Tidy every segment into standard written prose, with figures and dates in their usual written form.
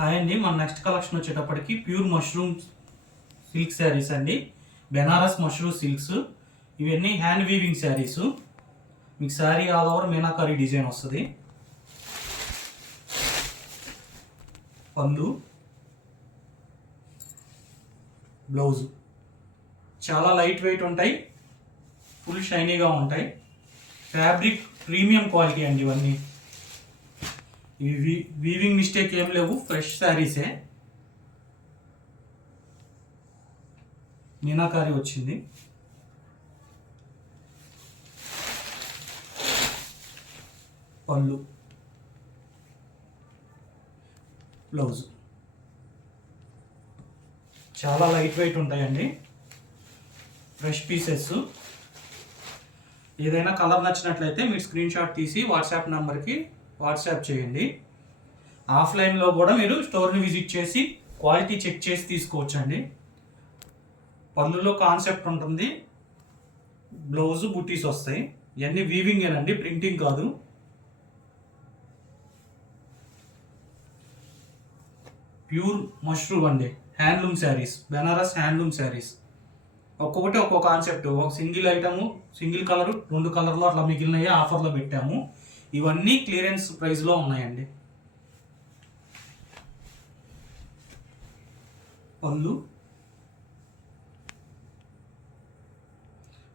Hi అండి, మన next collection వచ్చేటప్పటికి ప్యూర్ మష్రూమ్ సిల్క్ శారీస్ అండి. Banaras mushroom silks. ఇవన్నీ హ్యాండ్ వీవింగ్ శారీస్. మీకు sari all over meenakari design వస్తుంది. పళ్ళు, బ్లౌజ్ చాలా లైట్ వెయిట్ ఉంటాయి, ఫుల్ షైనీగా ఉంటాయి. ఫ్యాబ్రిక్ ప్రీమియం క్వాలిటీ అండి ఇవన్నీ. ఇవి వీవింగ్ మిస్టేక్ ఏం లేవు, ఫ్రెష్ శారీసే. మీనాకారి వచ్చింది. పళ్ళు, బ్లౌజ్ చాలా లైట్ వెయిట్ ఉంటాయండి, ఫ్రెష్ పీసెస్. ఏదైనా కలర్ నచ్చినట్లయితే మీరు స్క్రీన్ షాట్ తీసి వాట్సాప్ నెంబర్కి వాట్సాప్ చేయండి. ఆఫ్లైన్లో కూడా మీరు స్టోర్ని విజిట్ చేసి క్వాలిటీ చెక్ చేసి తీసుకోవచ్చండి. పళ్ళులో కాన్సెప్ట్ ఉంటుంది, బ్లౌజ్ బుటీస్ వస్తాయి. ఇవన్నీ వీవింగేనండి, ప్రింటింగ్ కాదు. ప్యూర్ మష్రూమ్ అండి, హ్యాండ్లూమ్ శారీస్, బెనారస్ హ్యాండ్లూమ్ శారీస్. ఒక్కొక్కటి ఒక్కొక్క కాన్సెప్ట్. ఒక సింగిల్ ఐటము, సింగిల్ కలరు, 2 కలర్లు అట్లా మిగిలినవి ఆఫర్లో పెట్టాము. ఇవన్నీ క్లియరెన్స్ ప్రైస్లో ఉన్నాయండి. పళ్ళు,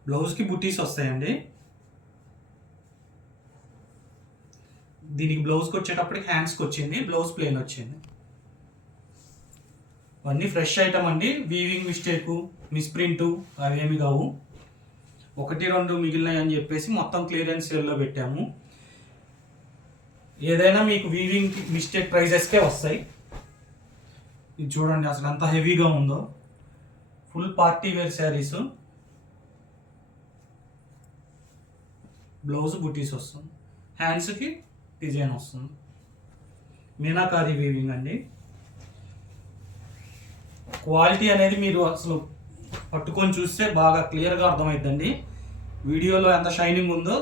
బ్లౌజ్కి బుటీస్ వస్తాయండి. దీనికి బ్లౌజ్కి వచ్చేటప్పటికి హ్యాండ్స్కి వచ్చింది, బ్లౌజ్ ప్లెయిన్ వచ్చింది. అన్నీ ఫ్రెష్ ఐటమ్ అండి. వీవింగ్ మిస్టేకు, మిస్ప్రింటు అవేమి కావు. 1-2 మిగిలినాయి అని చెప్పేసి మొత్తం క్లియరెన్స్ సేల్లో పెట్టాము. ఏదైనా మీకు వీవింగ్ మిస్టేక్ ప్రైజెస్కే వస్తాయి. ఇది చూడండి అసలు ఎంత హెవీగా ఉందో. Full party wear saris. Blouse butis వస్తుంది, హ్యాండ్స్కి డిజైన్ వస్తుంది. మీనాకారి వీవింగ్ అండి. క్వాలిటీ అనేది మీరు అసలు పట్టుకొని చూస్తే బాగా క్లియర్గా అర్థమవుతుందండి. వీడియోలో ఎంత షైనింగ్ ఉందో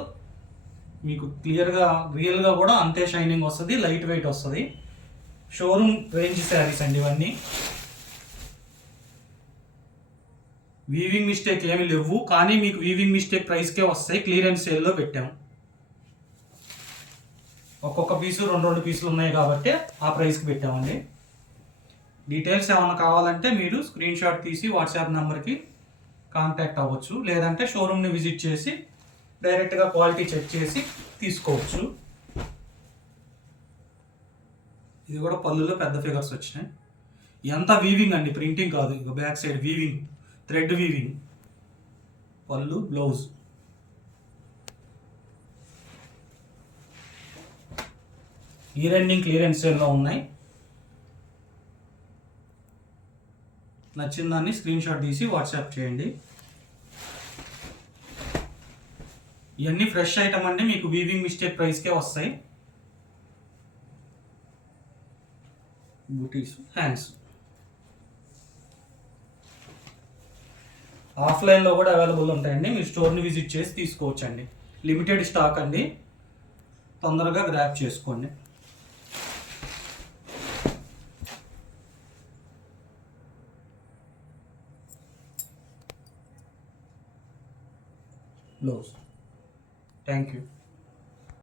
మీకు క్లియర్గా రియల్గా కూడా అంతే షైనింగ్ వస్తుంది, లైట్ వెయిట్ వస్తుంది. షోరూమ్ రేంజ్ శారీస్ అండి ఇవన్నీ. వీవింగ్ మిస్టేక్ ఏమి లేవు, కానీ మీకు వీవింగ్ మిస్టేక్ ప్రైస్కే వస్తాయి. క్లియరెన్స్ సేల్లో పెట్టాము. ఒక్కొక్క పీసు 2 పీసులు ఉన్నాయి కాబట్టి ఆ ప్రైస్కి పెట్టామండి. డీటెయిల్స్ ఏమైనా కావాలంటే మీరు స్క్రీన్ షాట్ తీసి వాట్సాప్ నెంబర్కి కాంటాక్ట్ అవ్వచ్చు, లేదంటే షోరూమ్ని విజిట్ చేసి డైరెక్ట్గా క్వాలిటీ చెక్ చేసి తీసుకోవచ్చు. ఇది కూడా పళ్ళులో పెద్ద ఫిగర్స్ వచ్చినాయి. ఎంత వీవింగ్ అండి, ప్రింటింగ్ కాదు. ఇక back side weaving, thread weaving. పళ్ళు, బ్లౌజ్. ఈ రెండింగ్ క్లియరెన్స్ సేల్లో ఉన్నాయి. నచ్చిన దాన్ని స్క్రీన్ షాట్ తీసి వాట్సాప్ చేయండి. ఇవన్నీ ఫ్రెష్ ఐటమ్ అండి, మీకు వీవింగ్ మిస్టేక్ ప్రైస్కే వస్తాయి. బూటీస్, హ్యాండ్స్. ఆఫ్లైన్లో కూడా అవైలబుల్ ఉంటాయండి, మీరు స్టోర్ని విజిట్ చేసి తీసుకోవచ్చండి. లిమిటెడ్ స్టాక్ అండి, తొందరగా గ్రాప్ చేసుకోండి. బ్లౌజ్. Thank you.